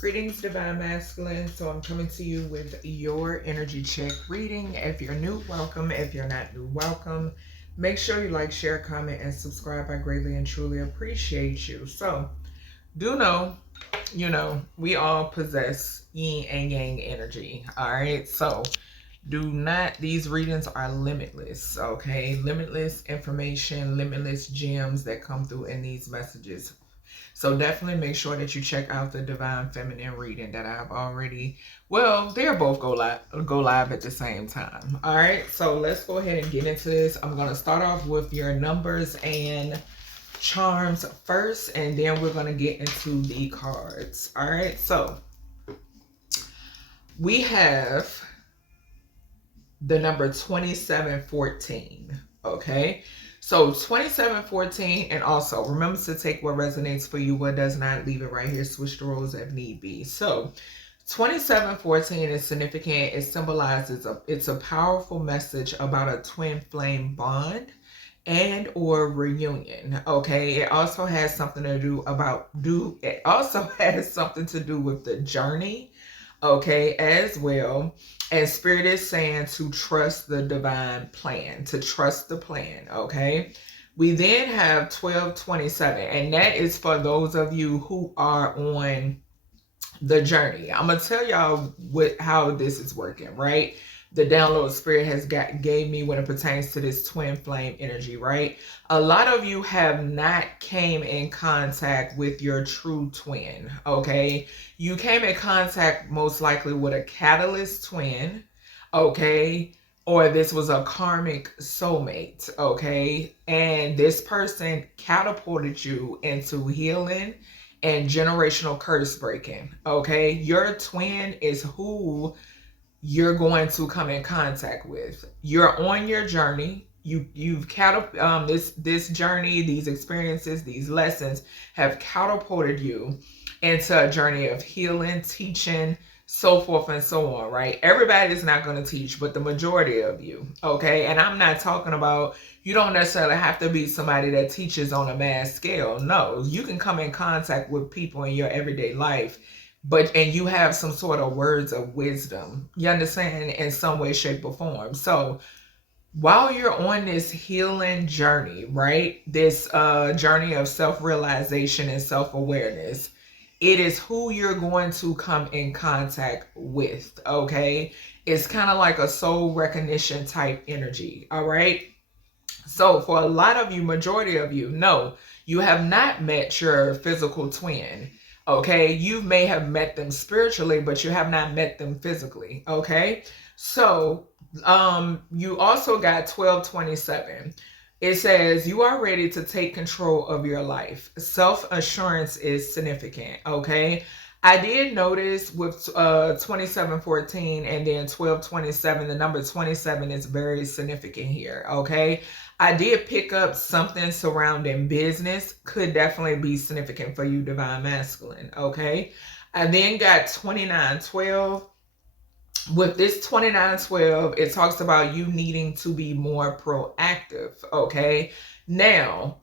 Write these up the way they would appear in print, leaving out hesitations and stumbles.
Greetings, Divine Masculine. So I'm coming to you with your energy check reading. If you're new, welcome. If you're not new, welcome. Make sure you like, share, comment, and subscribe. I greatly and truly appreciate you. So do know, we all possess yin and yang energy. All right. So do not, these readings are limitless. Okay. Limitless information, limitless gems that come through in these messages. So definitely make sure that you check out the Divine Feminine reading that I've already, well, they'll both go live at the same time. All right, so let's go ahead and get into this. I'm going to start off with your numbers and charms first, and then we're going to get into the cards. All right, so we have the number 2714, okay? So 2714, and also remember to take what resonates for you, what does not, leave it right here, switch the roles if need be. So 2714 is significant. It symbolizes it's a powerful message about a twin flame bond and or reunion. Okay, it also has something to do with the journey, okay, as well. And Spirit is saying to trust the divine plan, to trust the plan, okay? We then have 1227, and that is for those of you who are on the journey. I'm going to tell y'all how this is working, right? The download Spirit has gave me when it pertains to this twin flame energy, right? A lot of you have not came in contact with your true twin, okay? You came in contact most likely with a catalyst twin, okay? Or this was a karmic soulmate, okay? And this person catapulted you into healing and generational curse breaking, okay? Your twin is who you're going to come in contact with. You're on your journey. You've this journey, these experiences, these lessons have catapulted you into a journey of healing, teaching, so forth and so on, right? Everybody's not going to teach, but the majority of you, okay? And I'm not talking about, you don't necessarily have to be somebody that teaches on a mass scale. No, you can come in contact with people in your everyday life, and you have some sort of words of wisdom, you understand, in some way, shape, or form. So while you're on this healing journey, right, this journey of self-realization and self-awareness, it is who you're going to come in contact with, okay? It's kind of like a soul recognition type energy, all right? So for a lot of you, majority of you, no, you have not met your physical twin. Okay, you may have met them spiritually, but you have not met them physically. Okay, so you also got 1227. It says you are ready to take control of your life. Self-assurance is significant. Okay, I did notice with 2714 and then 1227, the number 27 is very significant here. Okay, I did pick up something surrounding business. Could definitely be significant for you, Divine Masculine, okay? I then got 2912. With this 2912, it talks about you needing to be more proactive, okay? Now,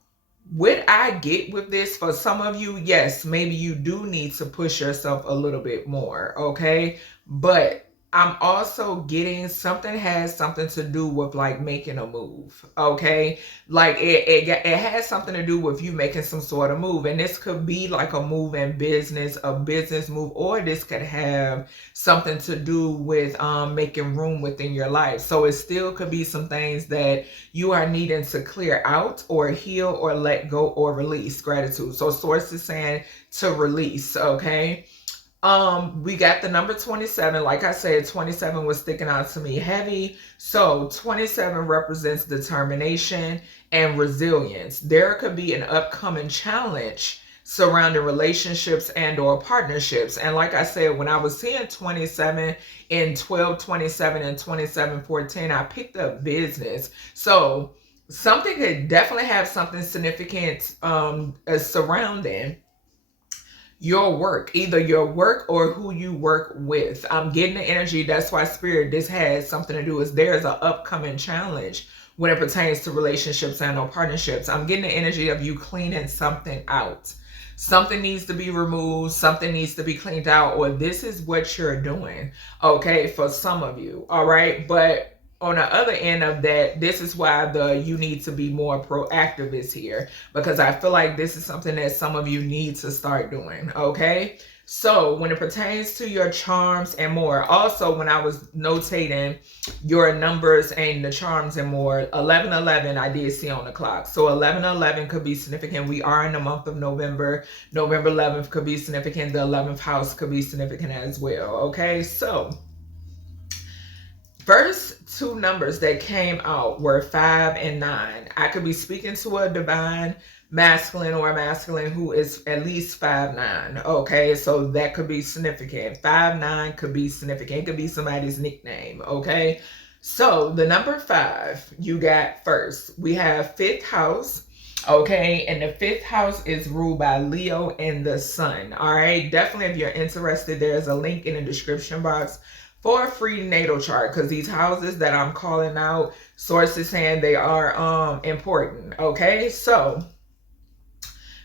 what I get with this, for some of you, yes, maybe you do need to push yourself a little bit more, okay? But I'm also getting something has something to do with like making a move, okay? Like it has something to do with you making some sort of move, and this could be like a move in business, a business move, or this could have something to do with making room within your life. So it still could be some things that you are needing to clear out or heal or let go or release. Gratitude. So source is saying to release, okay? We got the number 27. Like I said, 27 was sticking out to me heavy. So 27 represents determination and resilience. There could be an upcoming challenge surrounding relationships and or partnerships. And like I said, when I was seeing 27 in 1227 and 2714, I picked up business. So something could definitely have something significant surrounding your work, either your work or who you work with. I'm getting the energy. That's why Spirit, this has something to do with, there's an upcoming challenge when it pertains to relationships and or partnerships. I'm getting the energy of you cleaning something out. something needs to be removed, something needs to be cleaned out, or this is what you're doing, okay, for some of you, all right? But on the other end of that, this is why you need to be more proactive is here, because I feel like this is something that some of you need to start doing, okay? So when it pertains to your charms and more, also when I was notating your numbers and the charms and more, 1111 I did see on the clock. So 1111 could be significant. We are in the month of November. November 11th could be significant. The 11th house could be significant as well, okay? So first two numbers that came out were 5 and 9. I could be speaking to a divine masculine or a masculine who is at least 5'9". Okay, so that could be significant. 5'9" could be significant. It could be somebody's nickname. Okay, so the number 5 you got first. We have 5th house. Okay, and the 5th house is ruled by Leo and the Sun. All right, definitely if you're interested, there's a link in the description box for a free natal chart, because these houses that I'm calling out, sources saying they are important. Okay, so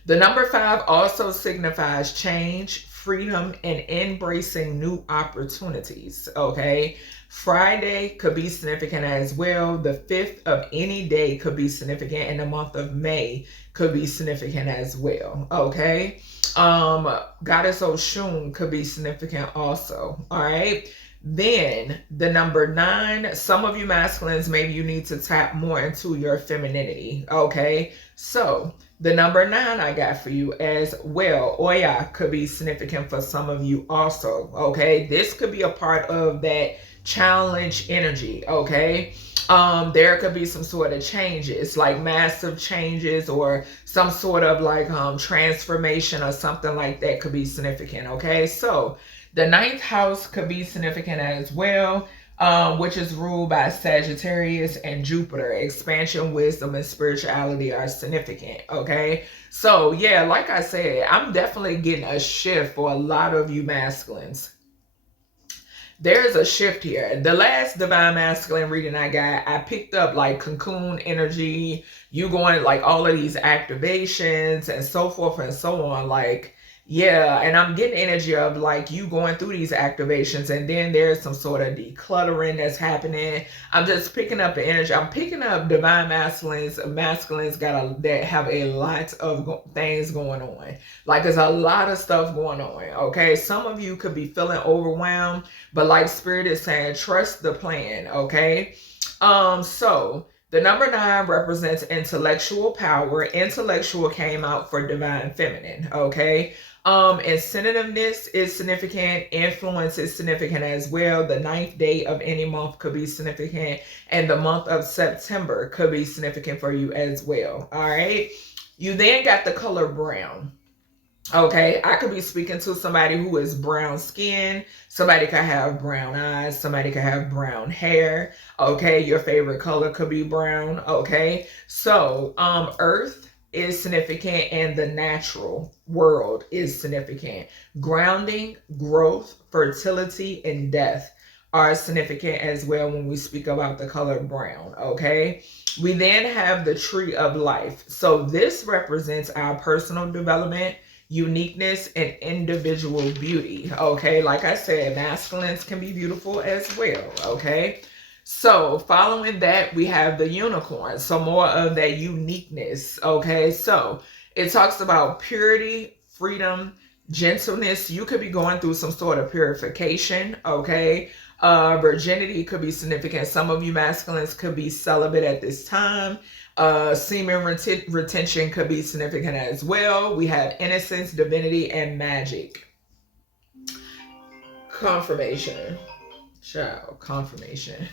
the number 5 also signifies change, freedom, and embracing new opportunities. Okay, Friday could be significant as well. The 5th of any day could be significant, and the month of May could be significant as well. Okay, Goddess Oshun could be significant also. All right. Then the number 9, some of you masculines, maybe you need to tap more into your femininity. Okay, so the number 9 I got for you as well. Oya could be significant for some of you also. Okay, this could be a part of that challenge energy. Okay, there could be some sort of changes, like massive changes, or some sort of like transformation or something like that could be significant. Okay, so the 9th house could be significant as well, which is ruled by Sagittarius and Jupiter. Expansion, wisdom, and spirituality are significant, okay? So, yeah, like I said, I'm definitely getting a shift for a lot of you masculines. There's a shift here. The last divine masculine reading I got, I picked up like cocoon energy, you going like all of these activations and so forth and so on, like, yeah, and I'm getting energy of like you going through these activations, and then there's some sort of decluttering that's happening. I'm just picking up the energy. I'm picking up divine masculines that have a lot of things going on. Like there's a lot of stuff going on. Okay, some of you could be feeling overwhelmed, but like Spirit is saying, trust the plan. Okay, so the number 9 represents intellectual power. Intellectual came out for divine feminine. Okay. And synonymness is significant. Influence is significant as well. The 9th day of any month could be significant, and the month of September could be significant for you as well. All right. You then got the color brown. Okay, I could be speaking to somebody who is brown skin. Somebody could have brown eyes. Somebody could have brown hair. Okay, your favorite color could be brown. Okay, so earth is significant, and the natural world is significant. Grounding, growth, fertility, and death are significant as well when we speak about the color brown. Okay, we then have the tree of life. So this represents our personal development, uniqueness, and individual beauty. Okay, like I said, masculines can be beautiful as well. Okay, so following that, we have the unicorn. So more of that uniqueness. Okay, so it talks about purity, freedom, gentleness. You could be going through some sort of purification. Okay, virginity could be significant. Some of you masculines could be celibate at this time. Semen retention could be significant as well. We have innocence, divinity, and magic. Confirmation. Child, confirmation.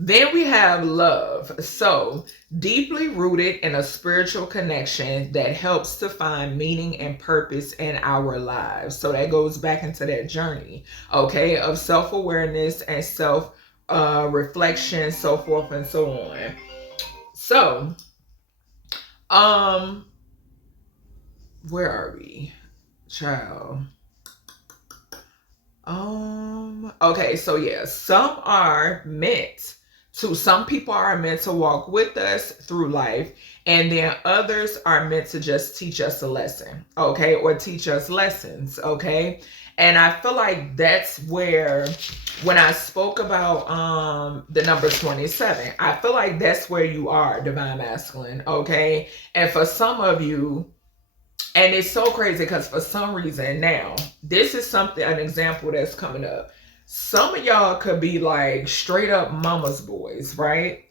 Then we have love. So deeply rooted in a spiritual connection that helps to find meaning and purpose in our lives. So that goes back into that journey, okay, of self-awareness and self-reflection, so forth and so on. So, where are we, child? Okay, so yeah, some are meant Some people are meant to walk with us through life, and then others are meant to just teach us a lesson, okay, or teach us lessons, okay. And I feel like that's where, when I spoke about the number 27, I feel like that's where you are, divine masculine, okay. And for some of you, and it's so crazy because for some reason now, this is something, an example that's coming up. Some of y'all could be like straight up mama's boys, right?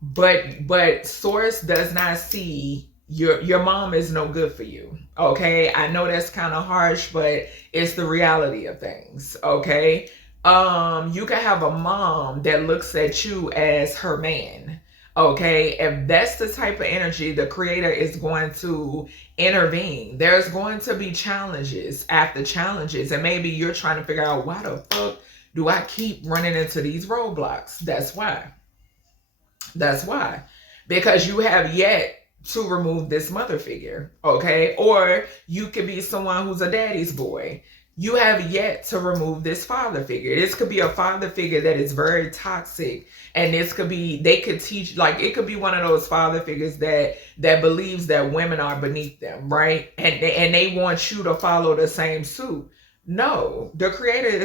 But source does not see your mom is no good for you. Okay. I know that's kind of harsh, but it's the reality of things. Okay. You can have a mom that looks at you as her man. Okay, if that's the type of energy, the creator is going to intervene. There's going to be challenges after challenges, and maybe you're trying to figure out, why the fuck do I keep running into these roadblocks? That's why. That's why. Because you have yet to remove this mother figure, okay? Or you could be someone who's a daddy's boy. You have yet to remove this father figure. This could be a father figure that is very toxic. And this could be, they could teach, like, it could be one of those father figures that believes that women are beneath them, right? And they want you to follow the same suit. No, the creator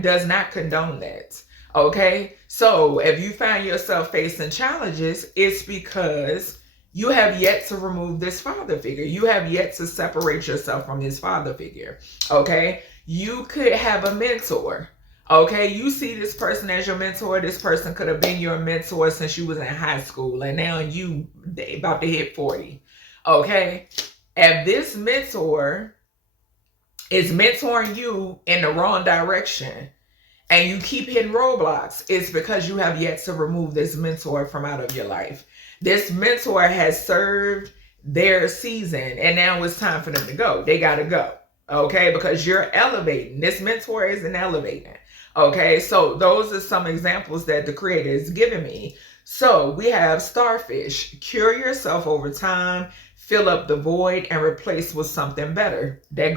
does not condone that. Okay, so if you find yourself facing challenges, it's because you have yet to remove this father figure. You have yet to separate yourself from this father figure. Okay, you could have a mentor. Okay, you see this person as your mentor. This person could have been your mentor since you was in high school, and now you about to hit 40. Okay, if this mentor is mentoring you in the wrong direction, and you keep hitting roadblocks, it's because you have yet to remove this mentor from out of your life. This mentor has served their season, and now it's time for them to go. They got to go, okay? Because you're elevating. This mentor isn't elevating, okay? So those are some examples that the creator is giving me. So we have starfish. Cure yourself over time, fill up the void, and replace with something better. That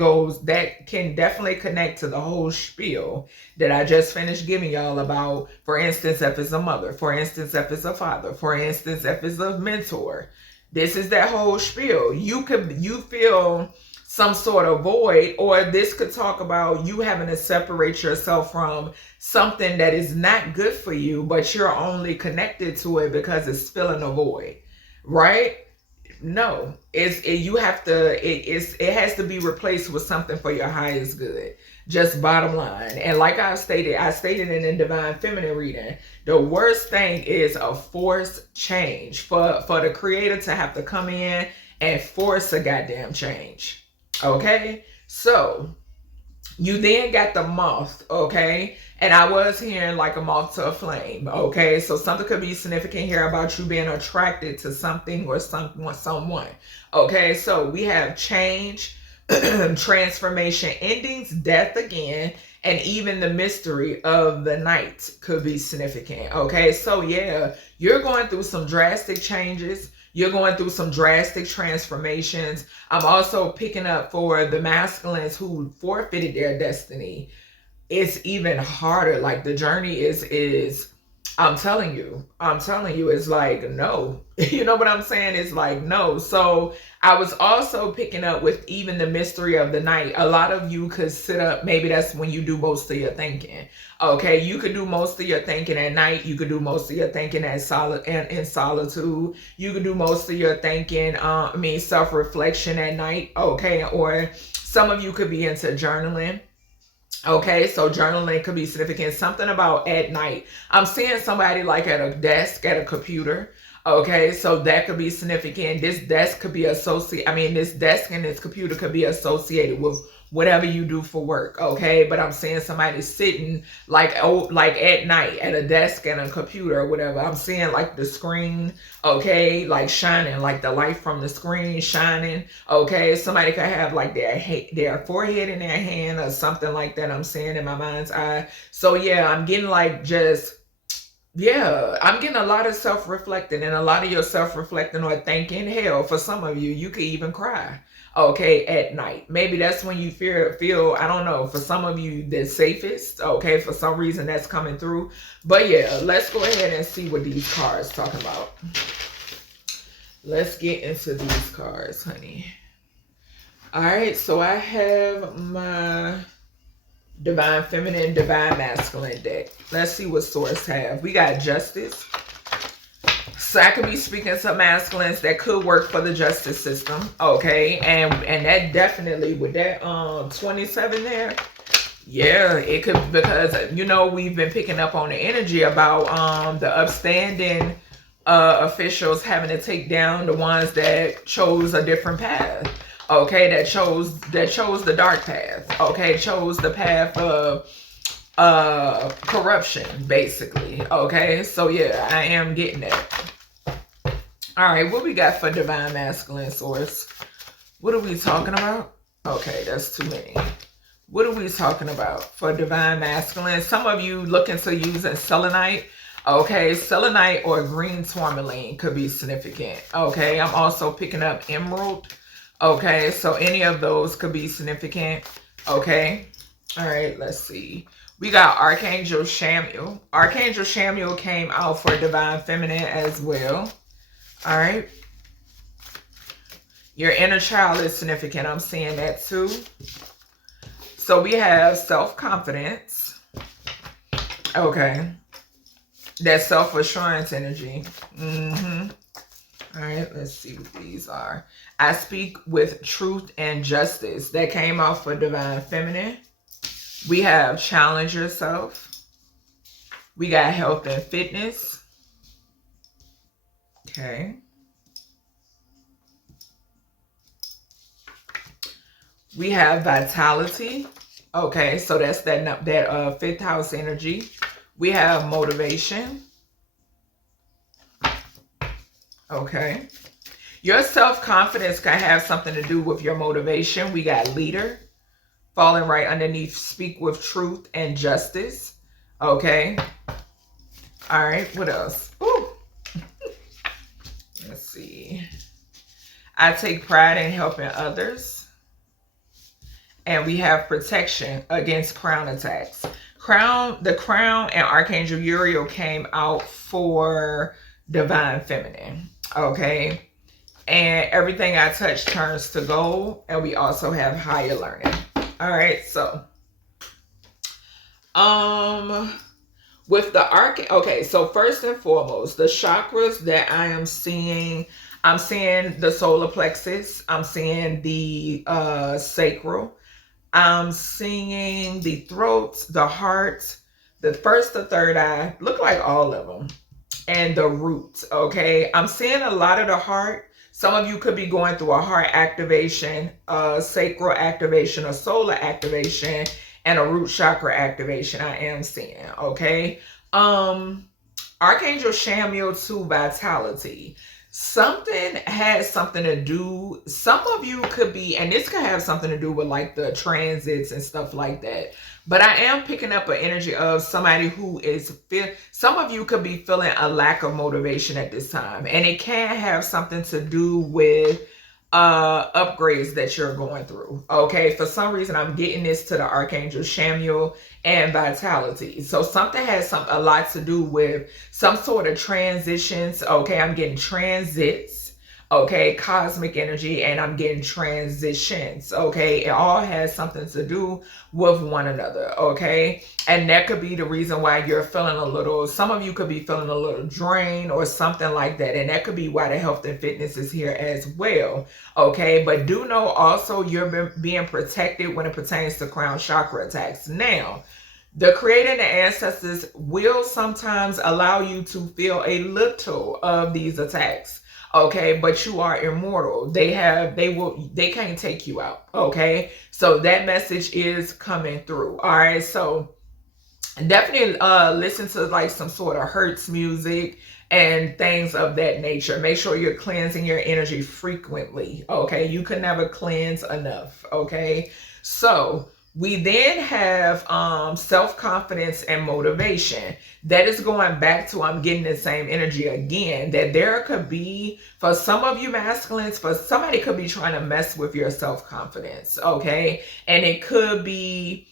can definitely connect to the whole spiel that I just finished giving y'all about, for instance, if it's a mother, for instance, if it's a father, for instance, if it's a mentor. This is that whole spiel. You feel some sort of void, or this could talk about you having to separate yourself from something that is not good for you, but you're only connected to it because it's filling a void, right? No, it has to be replaced with something for your highest good. Just bottom line. And like I stated in the divine feminine reading, the worst thing is a forced change, for the creator to have to come in and force a goddamn change. Okay, so you then got the moth, okay? And I was hearing like a moth to a flame, okay? So something could be significant here about you being attracted to something or someone, okay? So we have change, transformation, endings, death again, and even the mystery of the night could be significant, okay? So yeah, you're going through some drastic changes. You're going through some drastic transformations. I'm also picking up for the masculines who forfeited their destiny. It's even harder. Like the journey is I'm telling you, it's like, no. You know what I'm saying? It's like, no. So I was also picking up with even the mystery of the night. A lot of you could sit up. Maybe that's when you do most of your thinking. Okay, you could do most of your thinking at night. You could do most of your thinking in solitude. You could do most of your thinking, self-reflection at night. Okay, or some of you could be into journaling. Okay, so journaling could be significant. Something about at night. I'm seeing somebody like at a desk, at a computer. Okay, so that could be significant. This desk could be this desk and this computer could be associated with whatever you do for work. Okay, but I'm seeing somebody sitting like at night at a desk and a computer or whatever. I'm seeing like the screen, okay, like shining, like the light from the screen shining. Okay, somebody could have like their forehead in their hand or something like that. I'm seeing in my mind's eye. So yeah, I'm getting like I'm getting a lot of self-reflecting, and a lot of your self-reflecting or thinking, hell, for some of you, you could even cry. okay, at night. Maybe that's when you feel, I don't know, for some of you, the safest, okay, for some reason that's coming through. But yeah, let's go ahead and see what these cards talking about. Let's get into these cards, honey. All right, so I have my Divine Feminine, Divine Masculine deck. Let's see what source have. We got Justice. So I could be speaking to masculines that could work for the justice system, okay? And that definitely, with that 27 there, yeah, it could, because, you know, we've been picking up on the energy about the upstanding officials having to take down the ones that chose a different path, okay? That chose the dark path, okay? Chose the path of corruption, basically, okay? So yeah, I am getting that. All right, what we got for Divine Masculine source? What are we talking about? Okay, that's too many. What are we talking about for Divine Masculine? Some of you looking to use a selenite. Okay, selenite or green tourmaline could be significant. Okay, I'm also picking up emerald. Okay, so any of those could be significant. Okay, all right, let's see. We got Archangel Chamuel. Archangel Chamuel came out for Divine Feminine as well. All right. Your inner child is significant. I'm seeing that too. So we have self-confidence. Okay. That self-assurance energy. All right. Let's see what these are. I speak with truth and justice. That came out for Divine Feminine. We have challenge yourself. We got health and fitness. Okay. We have vitality. Okay, so that's that fifth house energy. We have motivation. Okay. Your self-confidence can have something to do with your motivation. We got leader. Falling right underneath speak with truth and justice. Okay. All right, what else? Ooh. Let's see. I take pride in helping others. And we have protection against crown attacks. The crown and Archangel Uriel came out for Divine Feminine. Okay. And everything I touch turns to gold. And we also have higher learning. All right. So, with the okay, so first and foremost, the chakras that I am seeing, I'm seeing the solar plexus, I'm seeing the sacral, I'm seeing the throat, the heart, the first, the third eye, look like all of them, and the root, okay? I'm seeing a lot of the heart. Some of you could be going through a heart activation, sacral activation, a solar activation, and a root chakra activation. I am seeing, okay? Archangel Chamuel to vitality. Something has something to do, some of you could be, and this could have something to do with like the transits and stuff like that. But I am picking up an energy of somebody who is, some of you could be feeling a lack of motivation at this time. And it can have something to do with upgrades that you're going through. Okay, for some reason I'm getting this to the Archangel Chamuel and vitality. So something has a lot to do with some sort of transitions. Okay, I'm getting transits. Okay, cosmic energy, and I'm getting transitions. Okay, it all has something to do with one another. Okay, and that could be the reason why you're feeling a little, some of you could be feeling a little drained or something like that, and that could be why the health and fitness is here as well. Okay, but do know also you're being protected when it pertains to crown chakra attacks. Now, the creator and the ancestors will sometimes allow you to feel a little of these attacks. Okay, but you are immortal. They can't take you out. Okay, so that message is coming through. All right, so definitely listen to like some sort of Hertz music and things of that nature. Make sure you're cleansing your energy frequently. Okay, you can never cleanse enough. Okay, so We then have self-confidence and motivation. That is going back to, I'm getting the same energy again, that there could be, for some of you masculines, for somebody could be trying to mess with your self-confidence, okay? And it could be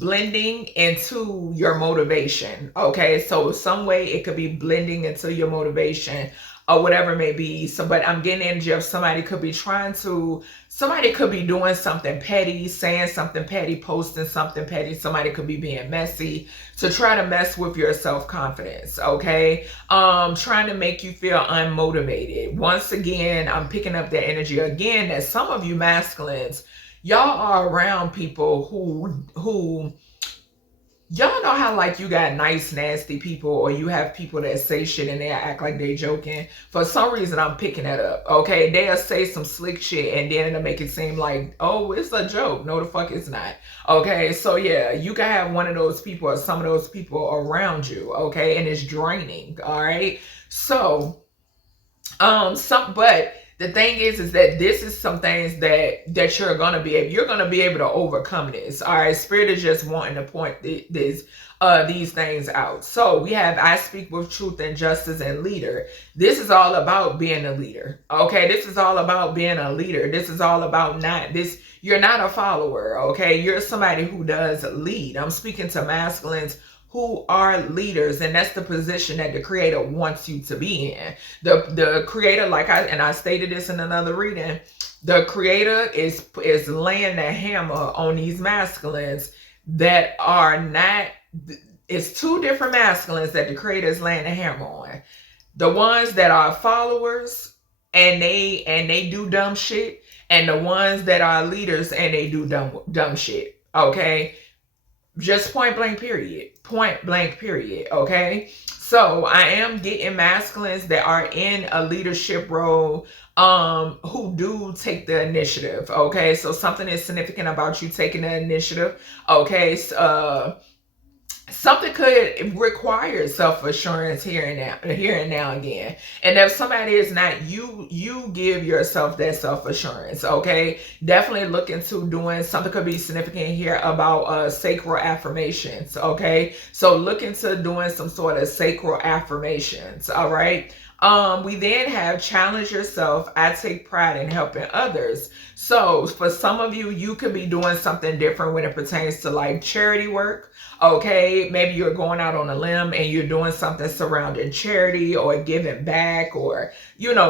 blending into your motivation, okay? So some way it could be blending into your motivation or whatever it may be. So, but I'm getting energy of somebody could be somebody could be doing something petty, saying something petty, posting something petty. Somebody could be being messy to try to mess with your self-confidence, okay? Trying to make you feel unmotivated. Once again, I'm picking up that energy again that some of you masculines, y'all are around people who y'all know how like you got nice nasty people, or you have people that say shit and they act like they joking. For some reason I'm picking that up, okay? They'll say some slick shit and then it'll make it seem like, oh, it's a joke. No, the fuck it's not, okay? So yeah, you can have one of those people or some of those people around you, okay? And it's draining, all right? So but the thing is that this is some things that you're gonna be able to overcome this. All right, Spirit is just wanting to point these things out. So we have I speak with truth and justice and leader. This is all about being a leader. Okay, this is all about being a leader. This is all about you're not a follower. Okay, you're somebody who does lead. I'm speaking to masculines who are leaders, and that's the position that the creator wants you to be in. The creator, like I stated this in another reading, the creator is laying the hammer on these masculines that are not, it's two different masculines that the creator is laying the hammer on. The ones that are followers and they do dumb shit, and the ones that are leaders and they do dumb shit, okay? Just point blank period, okay? So I am getting masculines that are in a leadership role who do take the initiative, okay? So something is significant about you taking the initiative, okay? Something could require self-assurance here and now again. And if somebody is not, you give yourself that self-assurance, okay? Definitely look into doing something. Could be significant here about sacral affirmations, okay? So look into doing some sort of sacral affirmations, all right? We then have challenge yourself. I take pride in helping others. So for some of you, you could be doing something different when it pertains to like charity work. Okay, maybe you're going out on a limb and you're doing something surrounding charity or giving back, or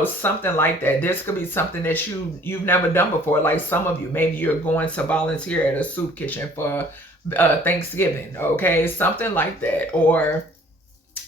something like that. This could be something that you've never done before. Like some of you, maybe you're going to volunteer at a soup kitchen for Thanksgiving. Okay, something like that. Or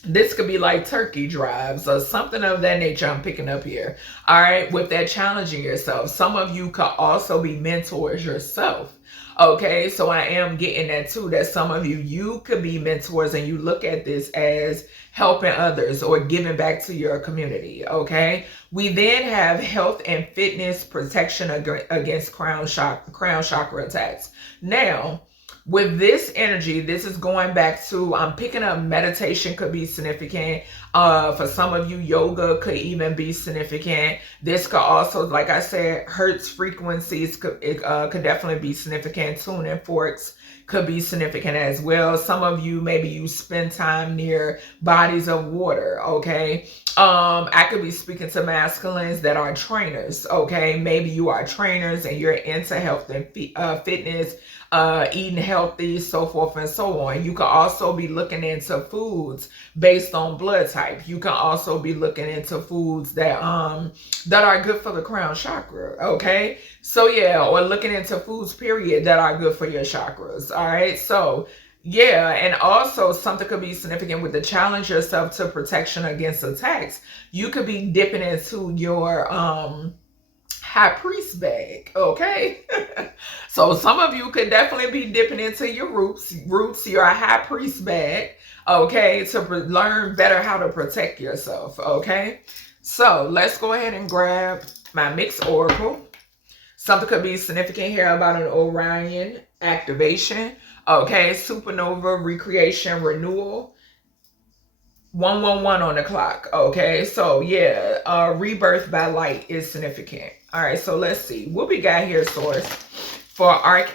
this could be like turkey drives or something of that nature I'm picking up here. All right, with that challenging yourself. Some of you could also be mentors yourself. Okay, so I am getting that too, that some of you could be mentors and you look at this as helping others or giving back to your community, okay? We then have health and fitness protection against crown chakra attacks. Now, with this energy, this is going back to, I'm picking up meditation could be significant. For some of you, yoga could even be significant. This could also, like I said, hertz frequencies could definitely be significant. Tuning forks could be significant as well. Some of you, maybe you spend time near bodies of water, okay? I could be speaking to masculines that are trainers, okay? Maybe you are trainers and you're into health and fitness, eating healthy, so forth and so on. You could also be looking into foods based on blood type. You can also be looking into foods that are good for the crown chakra, okay? So yeah, or looking into foods, period, that are good for your chakras, all right? So yeah, and also something could be significant with the challenge yourself to protection against attacks. You could be dipping into your high priest bag, okay? So some of you could definitely be dipping into your roots, your high priest bag, okay, to learn better how to protect yourself, okay? So let's go ahead and grab my mixed oracle. Something could be significant here about an Orion activation, okay? Supernova, recreation, renewal. 111 on the clock, okay? So yeah, rebirth by light is significant. All right, so let's see what we got here, source. For I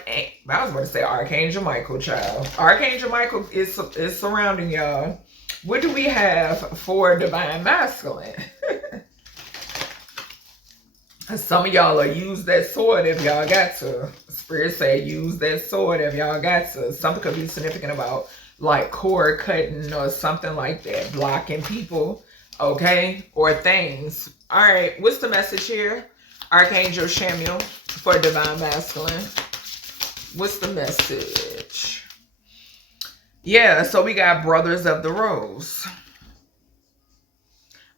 was going to say Archangel Michael, child. Archangel Michael is surrounding y'all. What do we have for Divine Masculine? Some of y'all will use that sword if y'all got to. Spirit say use that sword if y'all got to. Something could be significant about like cord cutting or something like that. Blocking people, okay? Or things. All right, what's the message here? Archangel Chamuel for Divine Masculine. What's the message? Yeah, so we got Brothers of the Rose.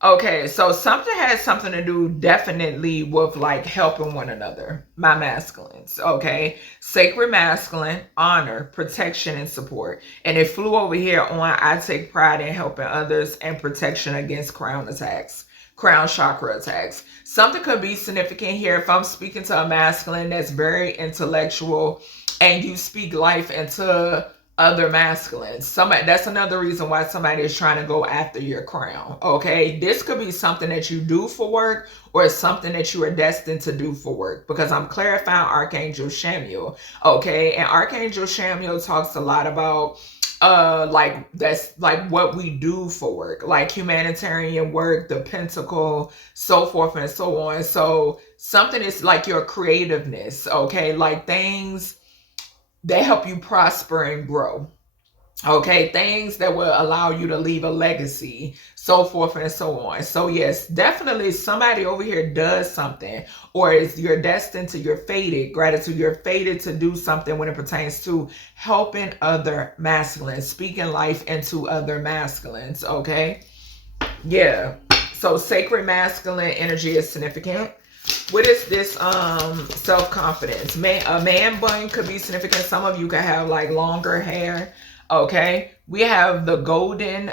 Okay, so something has something to do definitely with like helping one another, my masculines, okay? Sacred masculine, honor, protection, and support. And it flew over here on I take pride in helping others and protection against crown attacks, crown chakra attacks. Something could be significant here if I'm speaking to a masculine that's very intellectual and you speak life into other masculines. That's another reason why somebody is trying to go after your crown. Okay, this could be something that you do for work or something that you are destined to do for work, because I'm clarifying Archangel Chamuel. Okay, and Archangel Chamuel talks a lot about like that's like what we do for work, like humanitarian work, the pentacle, so forth and so on. So something is like your creativeness, okay, like things that help you prosper and grow. Okay, things that will allow you to leave a legacy, so forth and so on. So yes, definitely somebody over here does something, or is you're destined to, you're fated, gratitude, you're fated to do something when it pertains to helping other masculines, speaking life into other masculines, okay? Yeah, so sacred masculine energy is significant. What is this self-confidence? A man bun could be significant. Some of you could have like longer hair. Okay, we have the golden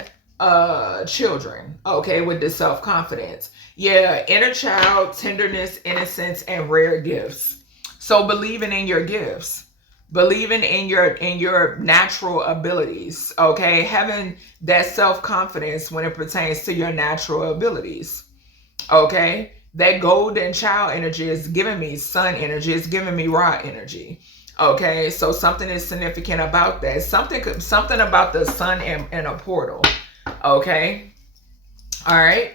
children, okay, with the self-confidence. Yeah, inner child, tenderness, innocence, and rare gifts. So believing in your gifts, believing in your natural abilities, okay, having that self-confidence when it pertains to your natural abilities, okay. That golden child energy is giving me sun energy. It's giving me raw energy. Okay, so something is significant about that. Something about the sun and a portal. Okay, all right.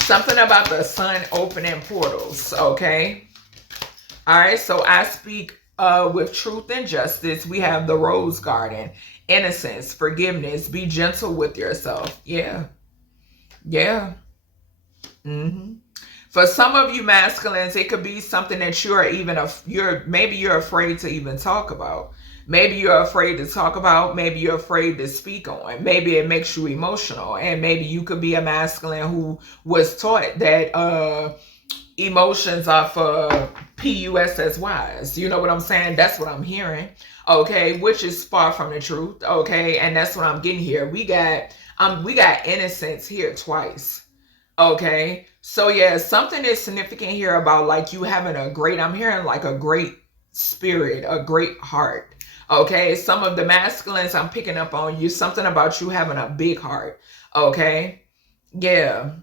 Something about the sun opening portals. Okay, all right. So I speak with truth and justice. We have the rose garden, innocence, forgiveness. Be gentle with yourself. Yeah, yeah. Mm-hmm. For some of you masculines, it could be something that maybe you're afraid to even talk about. Maybe you're afraid to talk about. Maybe you're afraid to speak on. Maybe it makes you emotional. And maybe you could be a masculine who was taught that emotions are for PUSSYs. You know what I'm saying? That's what I'm hearing. Okay, which is far from the truth. Okay, and that's what I'm getting here. We got innocence here twice. Okay, so yeah, something is significant here about like you having I'm hearing like a great spirit, a great heart. Okay, some of the masculines I'm picking up on you, something about you having a big heart. Okay, yeah.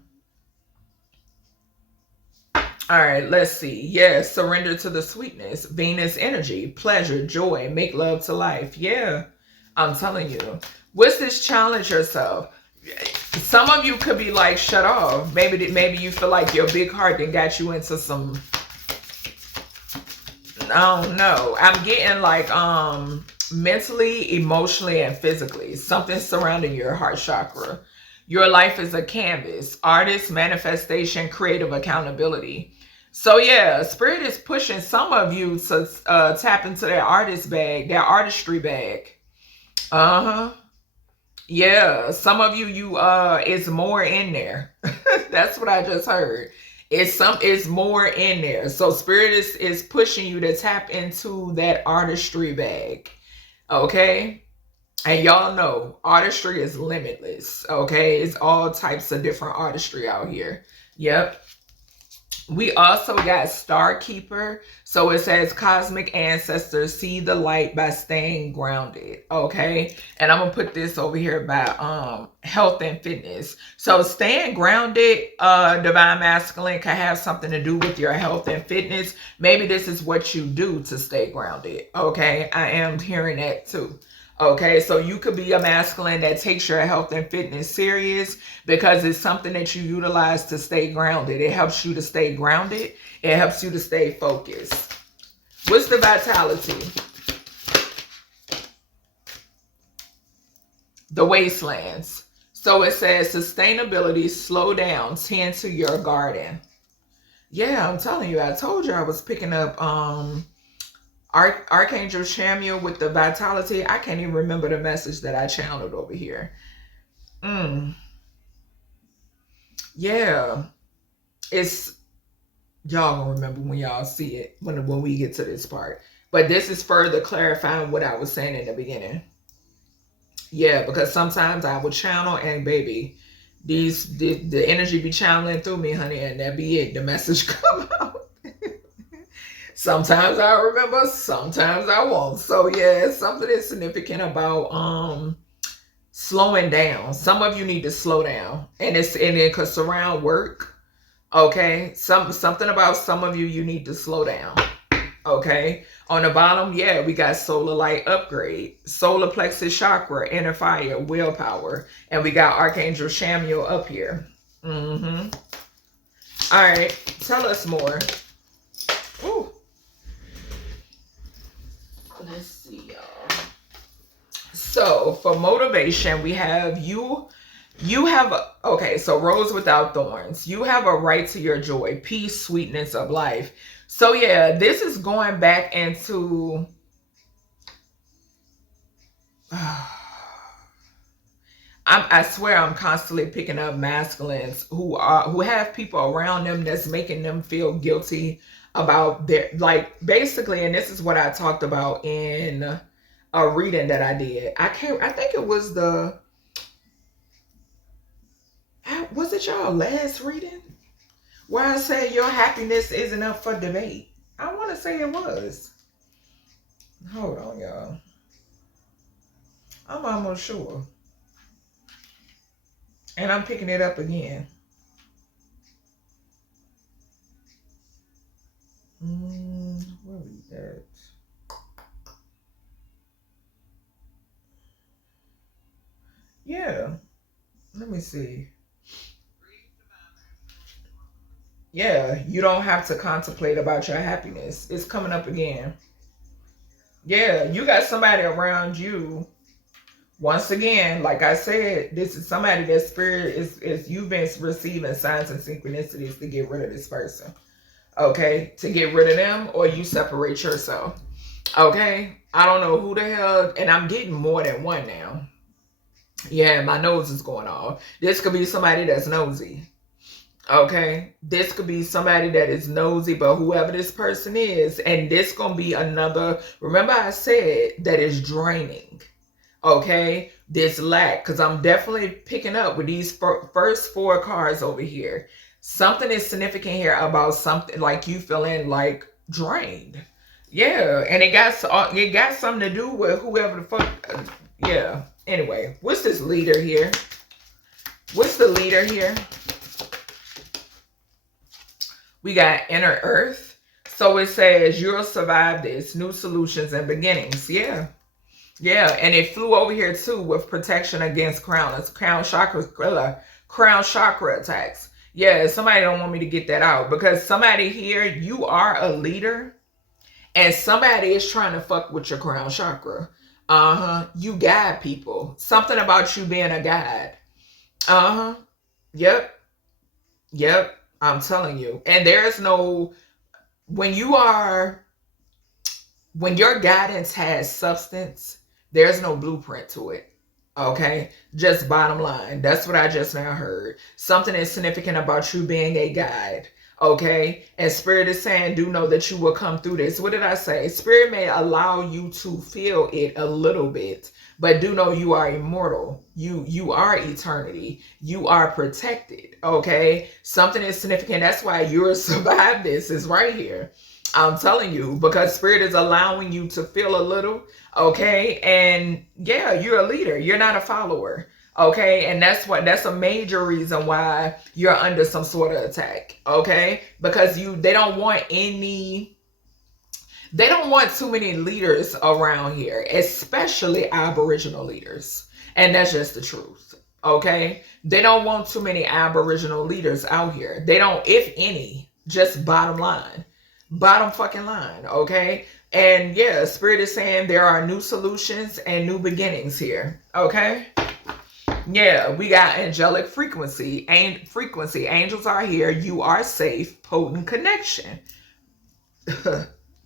All right, let's see. Yes, surrender to the sweetness, Venus energy, pleasure, joy, make love to life. Yeah, I'm telling you. What's this? Challenge yourself. Some of you could be like, shut off. Maybe you feel like your big heart then got you into some, I don't know. I'm getting like mentally, emotionally, and physically. Something surrounding your heart chakra. Your life is a canvas. Artist, manifestation, creative accountability. So yeah, Spirit is pushing some of you to tap into that artist bag, that artistry bag. Uh-huh. Yeah, some of you it's more in there. That's what I just heard. It's more in there. So Spirit is pushing you to tap into that artistry bag. Okay? And y'all know artistry is limitless. Okay? It's all types of different artistry out here. Yep. We also got Star Keeper. So it says cosmic ancestors see the light by staying grounded. Okay. And I'm gonna put this over here by health and fitness. So staying grounded, divine masculine, can have something to do with your health and fitness. Maybe this is what you do to stay grounded. Okay. I am hearing that too. Okay, so you could be a masculine that takes your health and fitness serious because it's something that you utilize to stay grounded. It helps you to stay grounded. It helps you to stay focused. What's the vitality? The wastelands. So it says sustainability, slow down, tend to your garden. Yeah, I'm telling you, I told you I was picking up Archangel Chamuel with the vitality. I can't even remember the message that I channeled over here. Yeah. It's, y'all gonna remember when y'all see it, when we get to this part. But this is further clarifying what I was saying in the beginning. Yeah, because sometimes I would channel and baby, the energy be channeling through me, honey, and that be it. The message come out. Sometimes I remember, sometimes I won't. So yeah, it's something that's significant about slowing down. Some of you need to slow down. And it could surround work. Okay. Something about some of you need to slow down. Okay. On the bottom, yeah, we got solar light upgrade, solar plexus chakra, inner fire, willpower. And we got Archangel Chamuel up here. All right. Tell us more. Ooh. Let's see, y'all. So for motivation, we have you have okay, so rose without thorns. You have a right to your joy, peace, sweetness of life. So yeah, this is going back into I swear I'm constantly picking up masculines who have people around them that's making them feel guilty about their, like, basically, and this is what I talked about in a reading that I did. I think it was was it y'all last reading where I said your happiness isn't up for debate? I want to say it was. Hold on, y'all. I'm almost sure. And I'm picking it up again. Where we at? Yeah. Let me see. Yeah, you don't have to contemplate about your happiness. It's coming up again. Yeah, you got somebody around you. Once again, like I said, this is somebody that spirit is you've been receiving signs and synchronicities to get rid of this person. Okay, to get rid of them, or you separate yourself. Okay, I don't know who the hell, and I'm getting more than one now. Yeah, my nose is going off. This could be somebody that's nosy. Okay, this could be somebody that is nosy, but whoever this person is, and this gonna be another, remember I said that is draining. Okay, this lack, because I'm definitely picking up with these first four cards over here. Something is significant here about something like you feeling like drained. Yeah, and it got something to do with whoever the fuck. Yeah. Anyway, what's this leader here? What's the leader here? We got inner earth. So it says you'll survive this. New solutions and beginnings. Yeah. Yeah, and it flew over here too with protection against crown chakra attacks. Yeah, somebody don't want me to get that out because somebody here, you are a leader and somebody is trying to fuck with your crown chakra. You guide people. Something about you being a guide. Yep. I'm telling you. And there's no, when your guidance has substance, there's no blueprint to it. Okay, just bottom line. That's what I just now heard. Something is significant about you being a guide. Okay, and Spirit is saying, do know that you will come through this. What did I say? Spirit may allow you to feel it a little bit, but do know you are immortal. You are eternity. You are protected. Okay, something is significant. That's why you'll survive this. Is right here. I'm telling you, because Spirit is allowing you to feel a little. Okay, and yeah, you're a leader. You're not a follower. Okay, and that's a major reason why you're under some sort of attack. Okay, because they don't want too many leaders around here, especially Aboriginal leaders. And that's just the truth. Okay, they don't want too many Aboriginal leaders out here. They don't, if any, just bottom line. Bottom fucking line. Okay, and yeah, Spirit is saying there are new solutions and new beginnings here. Okay. Yeah, we got angelic frequency. Angels are here. You are safe. Potent connection.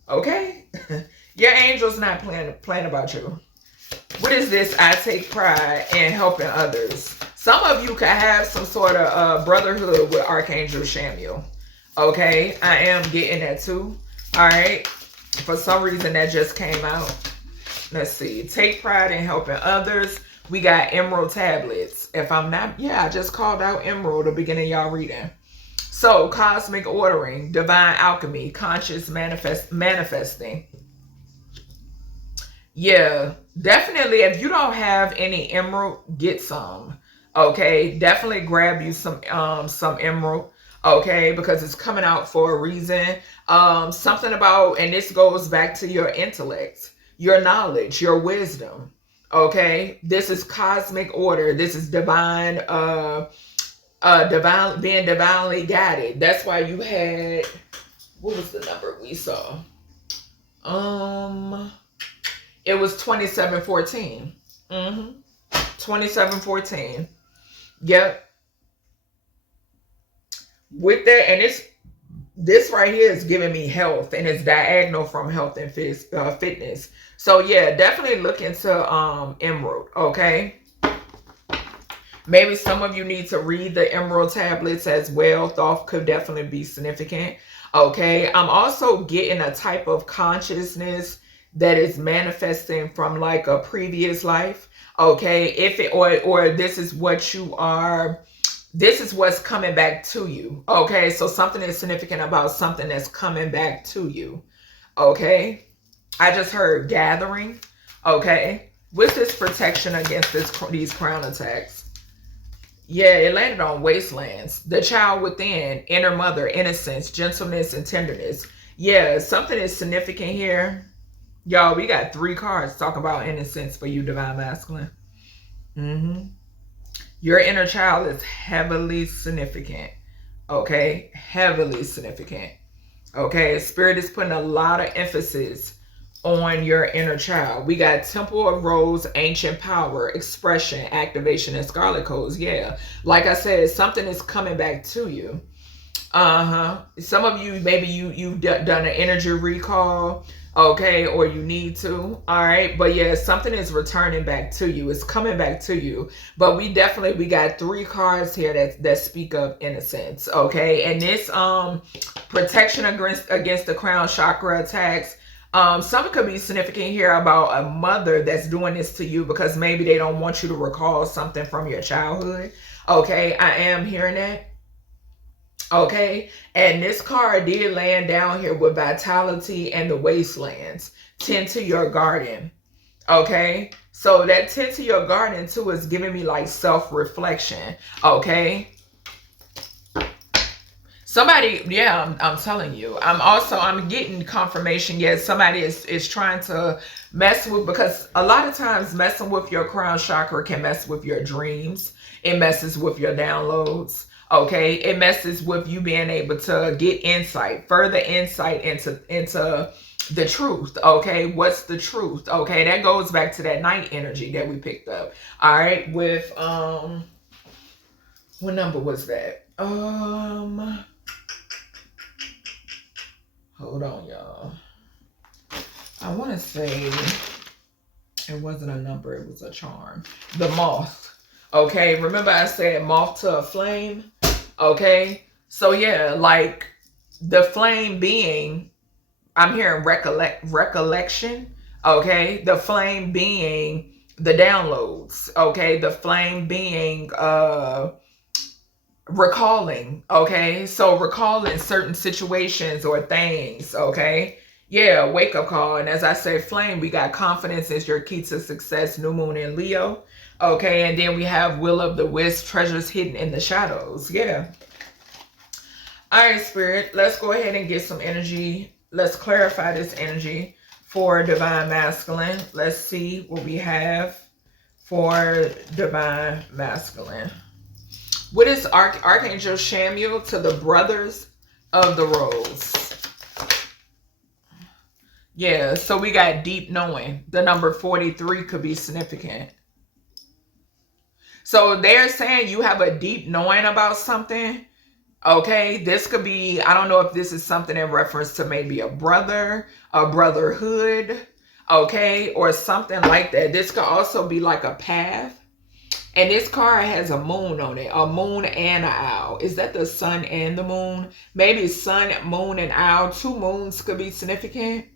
Okay? Your angel's not playing about you. What is this? I take pride in helping others. Some of you can have some sort of brotherhood with Archangel Chamuel. Okay? I am getting that too. Alright? For some reason that just came out. Let's see. Take pride in helping others. We got emerald tablets. If I'm not, yeah, I just called out emerald at the beginning of y'all reading. So, cosmic ordering, divine alchemy, conscious manifesting. Yeah, definitely. If you don't have any emerald, get some. Okay, definitely grab you some emerald. Okay, because it's coming out for a reason. Something about, and this goes back to your intellect, your knowledge, your wisdom. Okay, this is cosmic order. This is divine, being divinely guided. That's why you had, what was the number we saw? It was 2714. 2714. Yep. With that, and this right here is giving me health, and it's diagonal from health and fitness. So yeah, definitely look into emerald. Okay, maybe some of you need to read the emerald tablets as well. Thought could definitely be significant. Okay, I'm also getting a type of consciousness that is manifesting from like a previous life. Okay, if it or this is what you are. This is what's coming back to you. Okay, so something is significant about something that's coming back to you. Okay, I just heard gathering. Okay, what's this protection against these crown attacks? Yeah, it landed on wastelands. The child within, inner mother, innocence, gentleness, and tenderness. Yeah, something is significant here. Y'all, we got 3 cards talking about innocence for you, divine masculine. Your inner child is heavily significant. Okay, heavily significant. Okay, Spirit is putting a lot of emphasis on your inner child. We got Temple of Rose, Ancient Power, Expression, Activation, and Scarlet Codes. Yeah, like I said, something is coming back to you. Some of you, maybe you've done an energy recall. Okay, or you need to. All right, but yeah, something is returning back to you. It's coming back to you. But we got 3 cards here that speak of innocence. Okay, and this protection against the crown chakra attacks. Something could be significant here about a mother that's doing this to you because maybe they don't want you to recall something from your childhood. Okay, I am hearing that. Okay, and this card did land down here with vitality and the wastelands. Tend to your garden. Okay, so that tend to your garden too is giving me like self-reflection. Okay, somebody, yeah, I'm telling you. I'm getting confirmation. Yes, somebody is trying to mess with, because a lot of times messing with your crown chakra can mess with your dreams. It messes with your downloads. Okay, it messes with you being able to get further insight into the truth. Okay, what's the truth? Okay, that goes back to that night energy that we picked up. All right, with what number was that? Hold on, y'all. I want to say it wasn't a number, it was a charm. The moth. Okay, remember I said moth to a flame? Okay, so yeah, like the flame being, I'm hearing recollection. Okay. The flame being the downloads. Okay. The flame being recalling. Okay. So recalling certain situations or things. Okay. Yeah, wake up call. And as I said, flame, we got confidence is your key to success, new moon in Leo. Okay, and then we have will of the wisp, treasures hidden in the shadows. Yeah. All right, Spirit, let's go ahead and get some energy. Let's clarify this energy for Divine Masculine. Let's see what we have for Divine Masculine. What is Archangel Chamuel to the brothers of the rose? Yeah, so we got deep knowing. The number 43 could be significant. So they're saying you have a deep knowing about something. Okay, this could be, I don't know if this is something in reference to maybe a brother, a brotherhood, okay, or something like that. This could also be like a path. And this card has a moon on it, a moon and an owl. Is that the sun and the moon? Maybe sun, moon, and owl. Two moons could be significant.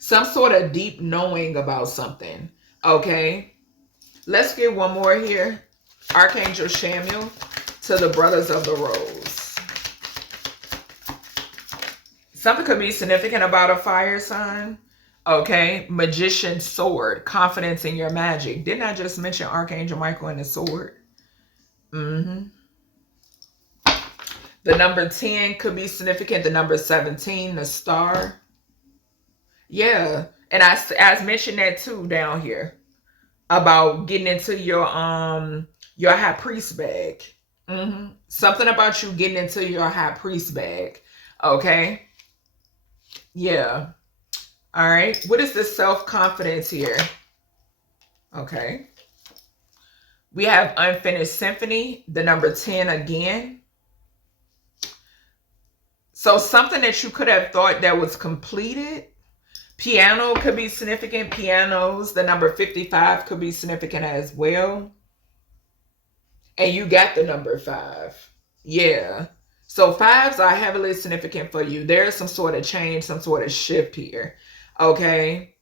Some sort of deep knowing about something. Okay. Let's get one more here. Archangel Chamuel to the brothers of the rose. Something could be significant about a fire sign. Okay. Magician's sword. Confidence in your magic. Didn't I just mention Archangel Michael and the sword? The number 10 could be significant. The number 17, the star. Yeah. And I mentioned that too down here about getting into your high priest bag. Something about you getting into your high priest bag. Okay. Yeah. All right. What is the self-confidence here? Okay. We have unfinished symphony, the number 10 again. So something that you could have thought that was completed. Piano could be significant. Pianos, the number 55 could be significant as well. And you got the number 5. Yeah. So 5s are heavily significant for you. There's some sort of change, some sort of shift here. Okay.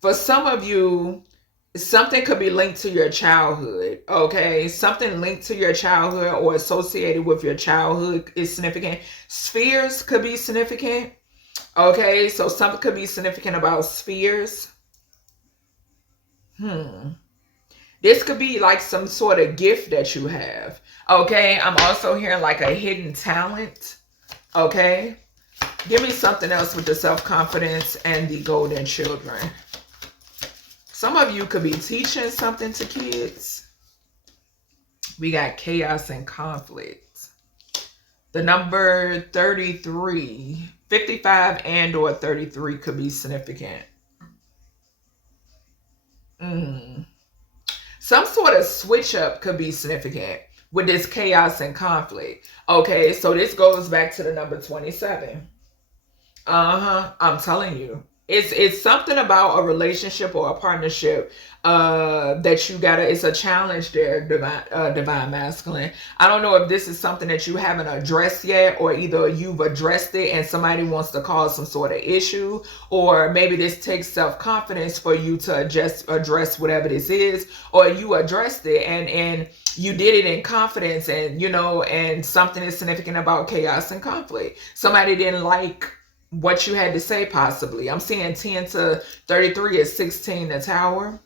For some of you, something could be linked to your childhood. Okay. Something linked to your childhood or associated with your childhood is significant. Spheres could be significant. Okay, so something could be significant about spheres. This could be like some sort of gift that you have. Okay, I'm also hearing like a hidden talent. Okay, give me something else with the self-confidence and the golden children. Some of you could be teaching something to kids. We got chaos and conflict. The number 33, 55 and or 33 could be significant. Some sort of switch up could be significant with this chaos and conflict. Okay, so this goes back to the number 27. I'm telling you. It's something about a relationship or a partnership that you gotta, it's a challenge there, divine masculine. I don't know if this is something that you haven't addressed yet, or either you've addressed it and somebody wants to cause some sort of issue, or maybe this takes self-confidence for you to just address whatever this is, or you addressed it and you did it in confidence, and you know, and something is significant about chaos and conflict. Somebody didn't like what you had to say, possibly. I'm seeing 10 to 33 is 16, the tower.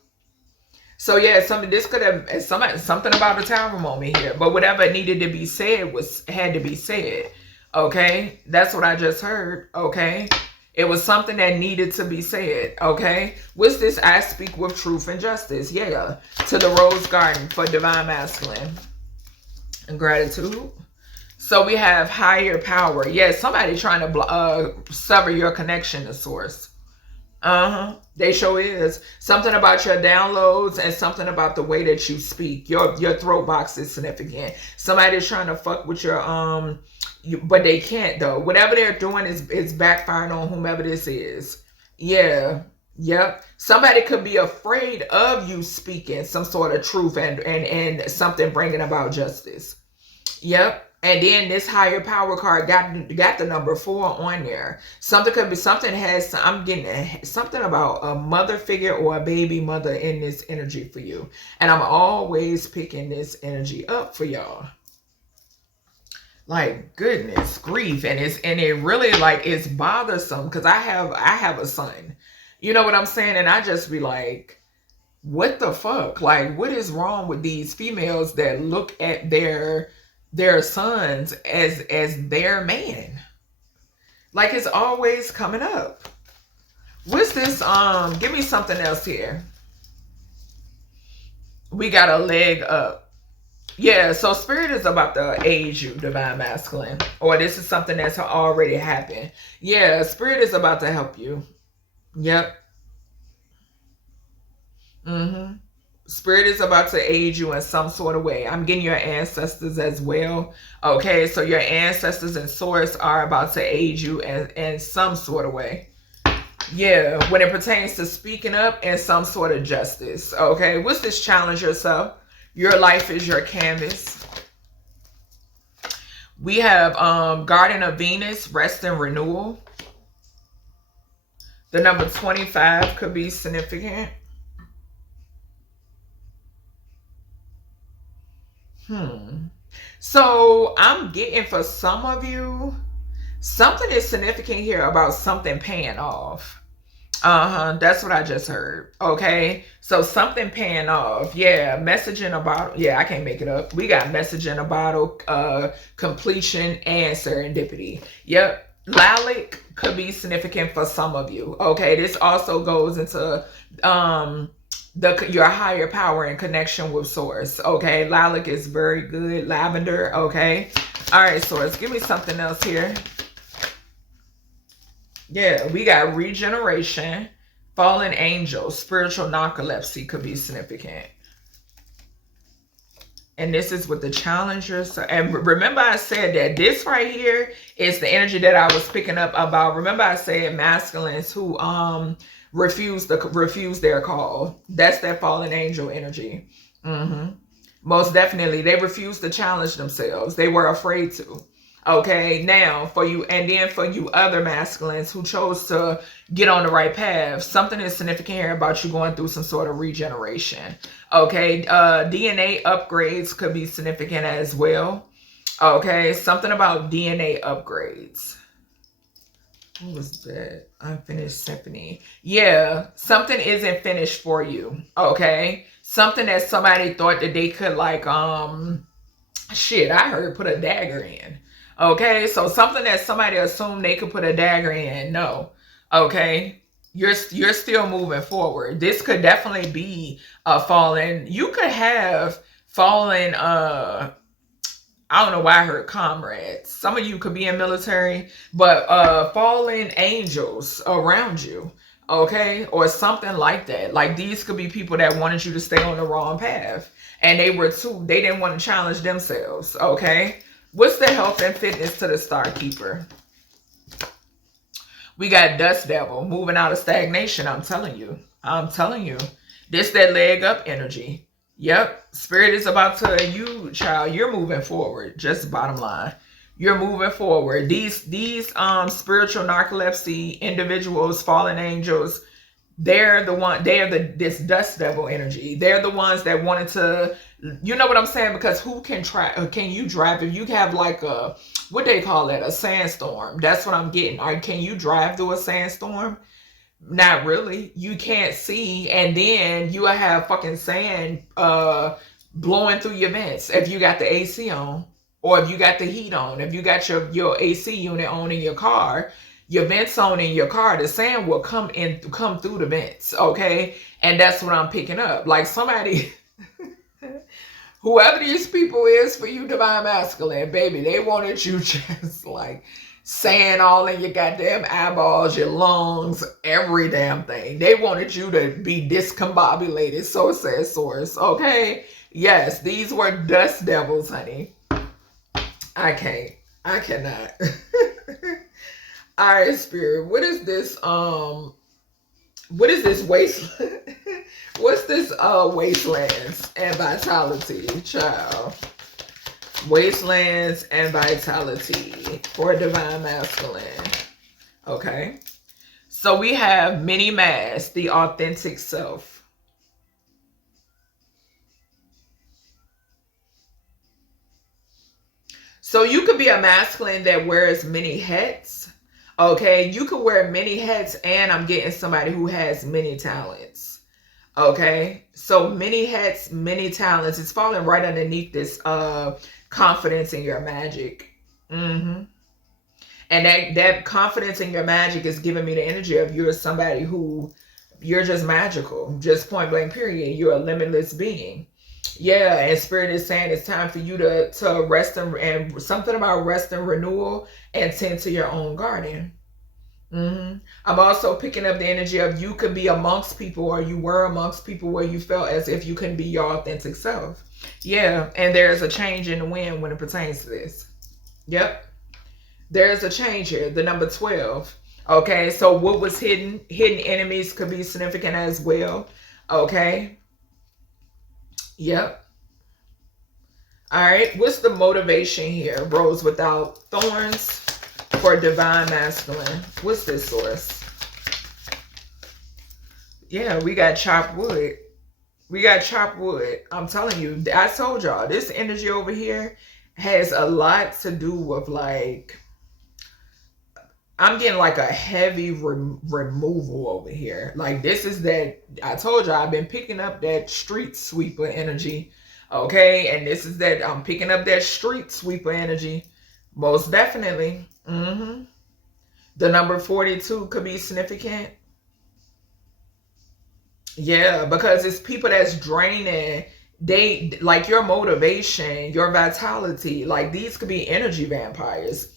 So yeah, this could have something about a tower moment here, but whatever needed to be said had to be said. Okay, that's what I just heard. Okay, it was something that needed to be said. Okay, what's this? I speak with truth and justice. Yeah, to the rose garden for divine masculine and gratitude. So we have higher power. Yes, somebody trying to sever your connection to source. They sure is. Something about your downloads and something about the way that you speak. Your throat box is significant. Somebody's trying to fuck with your but they can't though. Whatever they're doing is backfiring on whomever this is. Yeah. Yep. Somebody could be afraid of you speaking some sort of truth and something bringing about justice. Yep. And then this higher power card got the number 4 on there. Something could be something has I'm getting something about a mother figure or a baby mother in this energy for you. And I'm always picking this energy up for y'all. Like goodness grief, and it really like it's bothersome because I have a son. You know what I'm saying? And I just be like, what the fuck? Like, what is wrong with these females that look at their sons as their man? Like, it's always coming up. What's this? Give me something else here. We got a leg up. Yeah, so spirit is about to age you, divine masculine. Or this is something that's already happened. Yeah, spirit is about to help you. Yep. Mm-hmm. Spirit is about to aid you in some sort of way. I'm getting your ancestors as well. Okay, so your ancestors and source are about to aid you in some sort of way. Yeah, when it pertains to speaking up and some sort of justice. Okay, what's this? Challenge yourself. Your life is your canvas. We have Garden of Venus, rest and renewal. The number 25 could be significant. So I'm getting for some of you, something is significant here about something paying off. That's what I just heard. Okay, so something paying off. Yeah, message in a bottle. Yeah, I can't make it up. We got message in a bottle, completion, and serendipity. Yep, Lalic could be significant for some of you. Okay, this also goes into your higher power and connection with source. Okay, lilac is very good. Lavender. Okay, all right, source, give me something else here. Yeah, we got regeneration, fallen angels, spiritual narcolepsy could be significant. And this is with the challengers. And remember I said that this right here is the energy that I was picking up about. Remember I said masculines who refuse their call. That's that fallen angel energy. Most definitely. They refuse to challenge themselves. They were afraid to. Okay, now for you, and then for you other masculines who chose to get on the right path, something is significant here about you going through some sort of regeneration. Okay, DNA upgrades could be significant as well. Okay, something about DNA upgrades. What was that? Unfinished symphony. Yeah, something isn't finished for you. Okay, something that somebody thought that they could like, shit, I heard put a dagger in. Okay, so something that somebody assumed they could put a dagger in. No. Okay, you're still moving forward. This could definitely be a fallen. You could have fallen. I don't know why I heard comrades. Some of you could be in military, but fallen angels around you. Okay, or something like that. Like these could be people that wanted you to stay on the wrong path, and they didn't want to challenge themselves. Okay. What's the health and fitness to the Star Keeper? We got Dust Devil, moving out of stagnation. I'm telling you. This that leg up energy. Yep. Spirit is about to, you child, you're moving forward. Just bottom line. You're moving forward. These spiritual narcolepsy individuals, fallen angels, they're this dust devil energy. They're the ones that wanted to, you know what I'm saying? Because who can you drive if you have like a, what they call that, a sandstorm? That's what I'm getting. Can you drive through a sandstorm? Not really. You can't see, and then you have fucking sand blowing through your vents if you got the AC on, or if you got the heat on, if you got your AC unit on in your car, your vents on in your car, the sand will come through the vents. Okay, and that's what I'm picking up. Like somebody whoever these people is for you, divine masculine, baby, they wanted you just like sand all in your goddamn eyeballs, your lungs, every damn thing. They wanted you to be discombobulated. So says source. Okay, yes, these were dust devils, honey. I cannot. All right, spirit, what is this What is this wasteland? What's this wastelands and vitality, child? Wastelands and vitality for divine masculine. Okay. So we have mini mass, the authentic self. So you could be a masculine that wears many hats. Okay. You could wear many hats, and I'm getting somebody who has many talents. Okay. So many hats, many talents. It's falling right underneath this confidence in your magic. And that confidence in your magic is giving me the energy of you're somebody who, you're just magical, just point blank period. You're a limitless being. Yeah, and spirit is saying it's time for you to rest and something about rest and renewal and tend to your own garden. I'm also picking up the energy of you could be amongst people, or you were amongst people where you felt as if you couldn't be your authentic self. Yeah, and there's a change in the wind when it pertains to this. Yep. There's a change here, the number 12. Okay, so what was hidden enemies could be significant as well. Okay. Yep. All right, what's the motivation here? Rose without thorns for divine masculine. What's this source? Yeah, we got chopped wood. We got chopped wood. I'm telling you, I told y'all, this energy over here has a lot to do with, like, I'm getting like a heavy removal over here. Like, this is that, I told you, I've been picking up that street sweeper energy. Okay, and this is that, I'm picking up that street sweeper energy. Most definitely. The number 42 could be significant. Yeah, because it's people that's draining. They, like, your motivation, your vitality. Like, these could be energy vampires.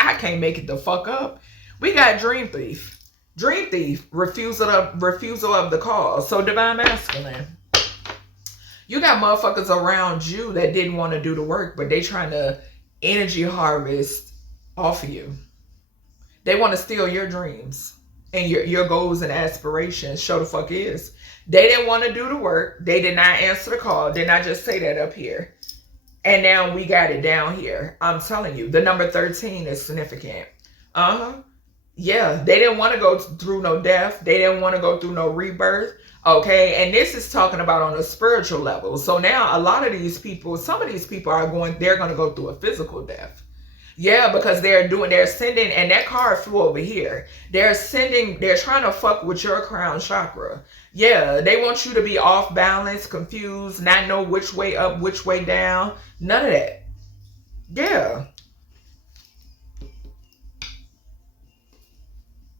I can't make it the fuck up. We got Dream Thief. Dream Thief, refusal of the cause. So divine masculine. You got motherfuckers around you that didn't want to do the work, but they trying to energy harvest off of you. They want to steal your dreams and your goals and aspirations. Show the fuck is. They didn't want to do the work. They did not answer the call. Did not just say that up here. And now we got it down here. I'm telling you, the number 13 is significant. Yeah, they didn't want to go through no death. They didn't want to go through no rebirth. Okay, and this is talking about on a spiritual level. So now a lot of these people, some of these people are they're going to go through a physical death. Yeah, because they're sending, and that card flew over here. They're trying to fuck with your crown chakra. Yeah, they want you to be off balance, confused, not know which way up, which way down. None of that. Yeah.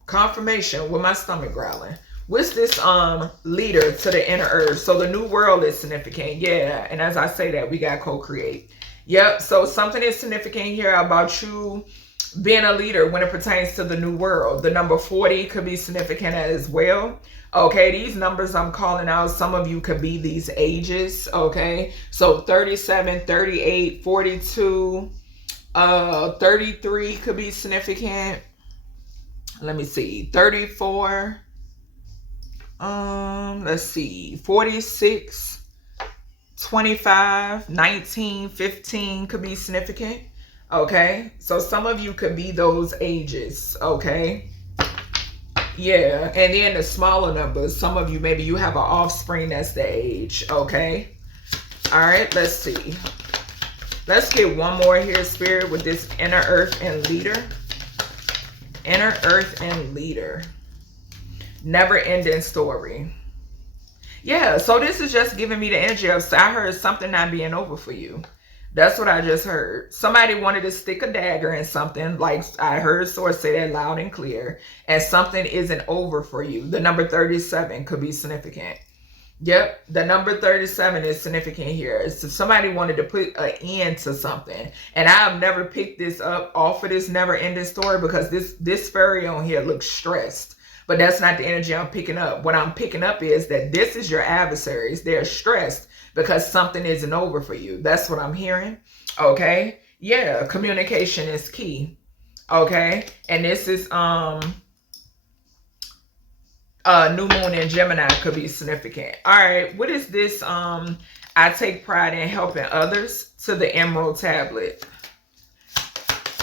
Confirmation with my stomach growling. What's this leader to the inner earth? So the new world is significant. Yeah, and as I say that, we got co-create. Yep, so something is significant here about you being a leader when it pertains to the new world. The number 40 could be significant as well. Okay, these numbers I'm calling out, some of you could be these ages. Okay, so 37, 38, 42, 33 could be significant. Let me see, 34. Let's see, 46. 25, 19, 15 could be significant. Okay, so some of you could be those ages. Okay, yeah, and then the smaller numbers, some of you, maybe you have an offspring that's the age. Okay, all right, let's see. Let's get one more here, Spirit, with this inner earth and leader. Inner earth and leader. Never ending story. Yeah, so this is just giving me the energy of, I heard something not being over for you. That's what I just heard. Somebody wanted to stick a dagger in something, like I heard source say that loud and clear, and something isn't over for you. The number 37 could be significant. Yep, the number 37 is significant here. So somebody wanted to put an end to something. And I've never picked this up off of this never ending story because this fairy on here looks stressed. But that's not the energy I'm picking up. What I'm picking up is that this is your adversaries. They're stressed because something isn't over for you. That's what I'm hearing. Okay. Yeah. Communication is key. Okay. And this is, New moon in Gemini could be significant. All right, what is this? I take pride in helping others to the Emerald Tablet.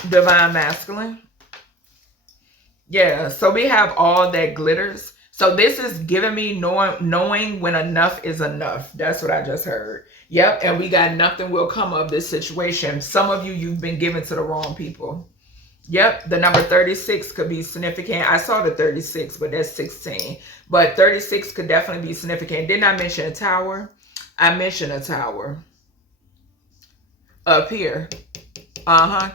Divine Masculine. Yeah, so we have all that glitters. So this is giving me knowing when enough is enough. That's what I just heard. Yep, and we got nothing will come of this situation. Some of you, you've been given to the wrong people. Yep, the number 36 could be significant. I saw the 36, but that's 16. But 36 could definitely be significant. Didn't I mention a tower? I mentioned a tower. Up here.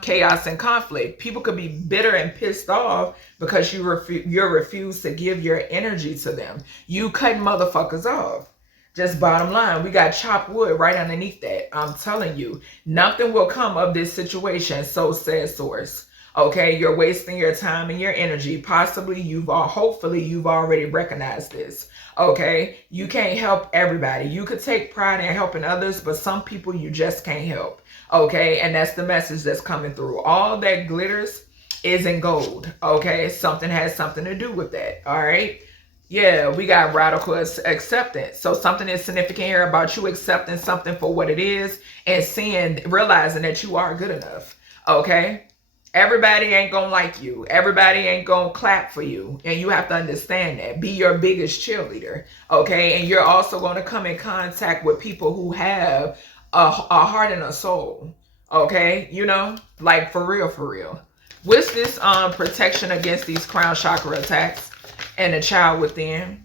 Chaos and conflict. People could be bitter and pissed off because you refuse to give your energy to them. You cutting motherfuckers off. Just bottom line, we got chopped wood right underneath that. I'm telling you, nothing will come of this situation, so says Source. Okay, you're wasting your time and your energy. Possibly hopefully you've already recognized this. Okay, you can't help everybody. You could take pride in helping others, but some people you just can't help. Okay, and that's the message that's coming through. All that glitters isn't gold. Okay, something has something to do with that. All right. Yeah, we got radical acceptance. So something is significant here about you accepting something for what it is and realizing that you are good enough. Okay. Everybody ain't gonna like you. Everybody ain't gonna clap for you. And you have to understand that. Be your biggest cheerleader. Okay. And you're also going to come in contact with people who have a heart and a soul. Okay. You know, like for real, for real. What's this protection against these crown chakra attacks and the child within?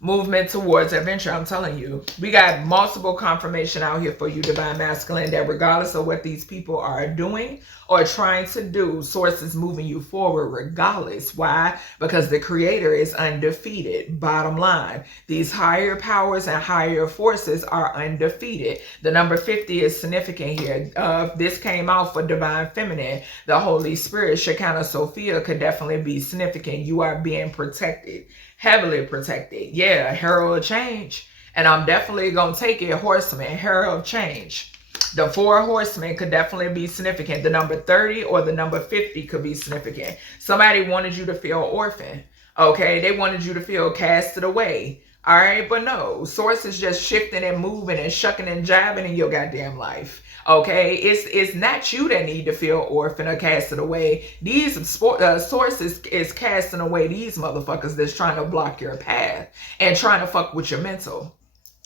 Movement towards adventure. I'm telling you, we got multiple confirmation out here for you, Divine Masculine, that regardless of what these people are doing or trying to do, Source is moving you forward regardless. Why? Because the Creator is undefeated. Bottom line, these higher powers and higher forces are undefeated. The number 50 is significant here. This came out for Divine Feminine. The Holy Spirit, Shekinah Sophia, could definitely be significant. You are being protected. Heavily protected. Yeah, Herald of Change. And I'm definitely going to take it, Horseman, Herald of Change. The 4 horsemen could definitely be significant. The number 30 or the number 50 could be significant. Somebody wanted you to feel orphan. Okay, they wanted you to feel casted away. All right, but no. Source is just shifting and moving and shucking and jiving in your goddamn life. Okay, it's not you that need to feel orphan or casted away. These sources is casting away these motherfuckers that's trying to block your path and trying to fuck with your mental.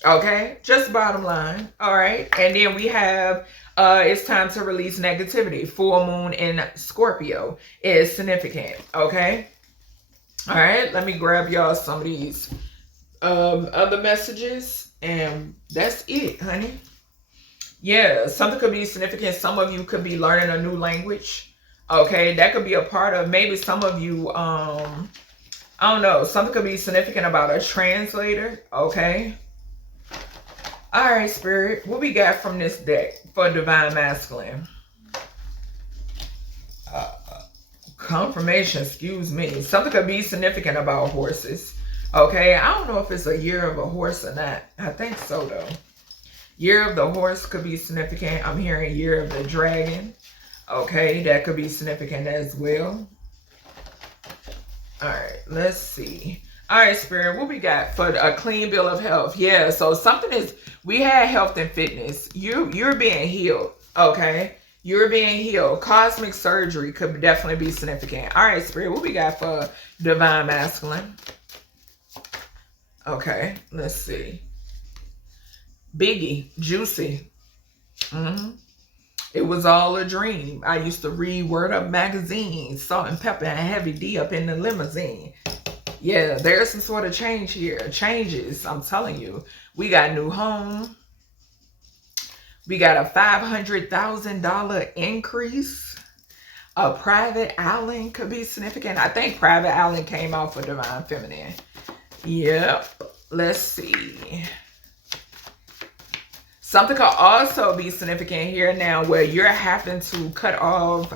Okay, just bottom line. All right, and then we have it's time to release negativity. Full moon in Scorpio is significant. Okay, all right. Let me grab y'all some of these other messages, and that's it, honey. Yeah, something could be significant. Some of you could be learning a new language. Okay, that could be a part of maybe some of you, I don't know, something could be significant about a translator. Okay. All right, Spirit, what we got from this deck for Divine Masculine? Confirmation, excuse me. Something could be significant about horses. Okay, I don't know if it's a year of a horse or not. I think so, though. Year of the horse could be significant. I'm hearing year of the dragon. Okay, that could be significant as well. All right, let's see. All right, Spirit, what we got for a clean bill of health? Yeah, so something is, we had health and fitness. You're being healed, okay? You're being healed. Cosmic surgery could definitely be significant. All right, Spirit, what we got for Divine Masculine? Okay, let's see. Biggie, Juicy. It was all a dream. I used to read Word Up magazine, Salt and Pepper and Heavy D up in the limousine. Yeah, there's some sort of change here. Changes, I'm telling you. We got new home. We got a $500,000 increase. A private island could be significant. I think private island came out for Divine Feminine. Yep. Let's see. Something could also be significant here now where you're having to cut off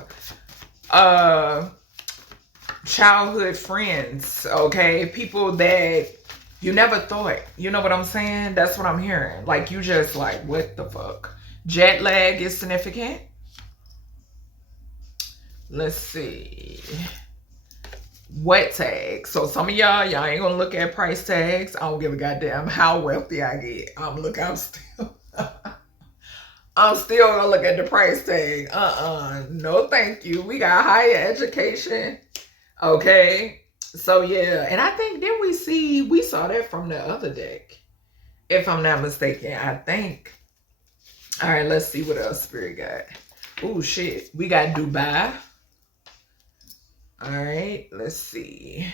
childhood friends, okay? People that you never thought, you know what I'm saying? That's what I'm hearing. Like, you just like, what the fuck? Jet lag is significant. Let's see. what tags. So some of y'all ain't gonna look at price tags. I don't give a goddamn how wealthy I get. I'm still gonna look at the price tag. No thank you. We got higher education. Okay. So yeah, and I think we saw that from the other deck, if I'm not mistaken. I think. All right, let's see what else Spirit got. Oh shit, we got Dubai. All right, let's see.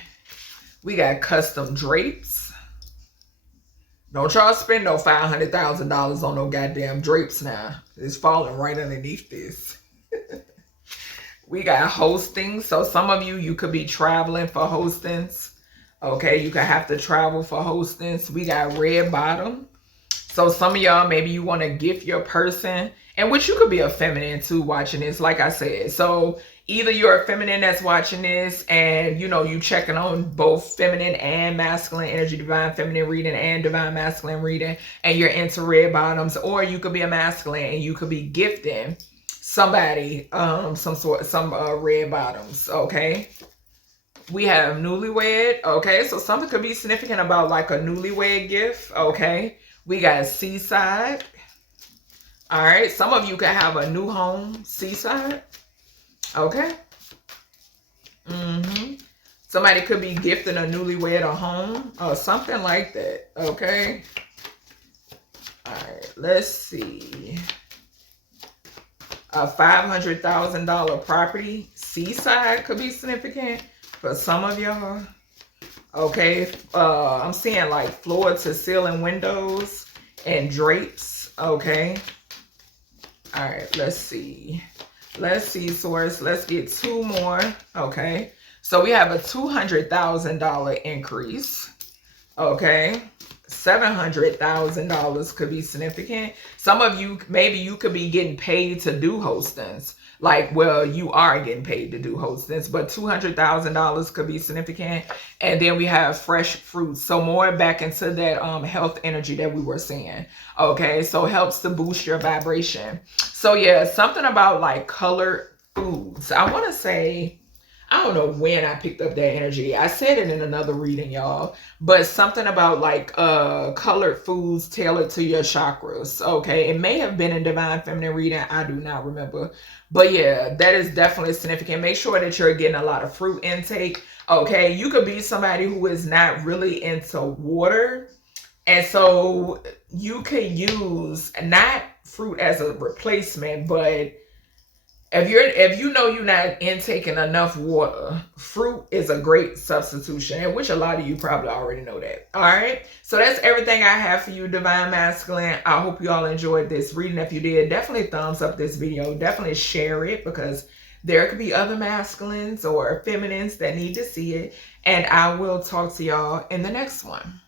We got custom drapes. Don't y'all spend no $500,000 on no goddamn drapes now. It's falling right underneath this. We got hosting. So some of you could be traveling for hostings. Okay, you could have to travel for hostings. We got red bottom. So some of y'all, maybe you want to gift your person, and which you could be a feminine too watching this, like I said. So either you're a feminine that's watching this and, you know, you checking on both feminine and masculine energy, divine feminine reading and divine masculine reading, and you're into red bottoms, or you could be a masculine and you could be gifting somebody some red bottoms. Okay. We have newlywed. Okay. So something could be significant about like a newlywed gift. Okay. We got seaside. All right. Some of you could have a new home seaside. Okay. Somebody could be gifting a newlywed a home or something like that. Okay. All right. Let's see. A $500,000 property seaside could be significant for some of y'all. Okay, I'm seeing like floor to ceiling windows and drapes. Okay. All right, let's see. Let's see, source. Let's get two more. Okay. So we have a $200,000 increase. Okay. $700,000 could be significant. Some of you, maybe you could be getting paid to do hostings. Like, well, you are getting paid to do hostings, but $200,000 could be significant. And then we have fresh fruits. So more back into that health energy that we were seeing. Okay, so helps to boost your vibration. So yeah, something about like colored foods. I want to say, I don't know when I picked up that energy. I said it in another reading, y'all. But something about like colored foods tailored to your chakras. Okay, it may have been in divine feminine reading. I do not remember. But yeah, that is definitely significant. Make sure that you're getting a lot of fruit intake. Okay, you could be somebody who is not really into water. And so you could use not fruit as a replacement, but if you know you're not intaking enough water, fruit is a great substitution, and which a lot of you probably already know that. All right. So that's everything I have for you, Divine Masculine. I hope you all enjoyed this reading. If you did, definitely thumbs up this video. Definitely share it, because there could be other masculines or feminines that need to see it. And I will talk to y'all in the next one.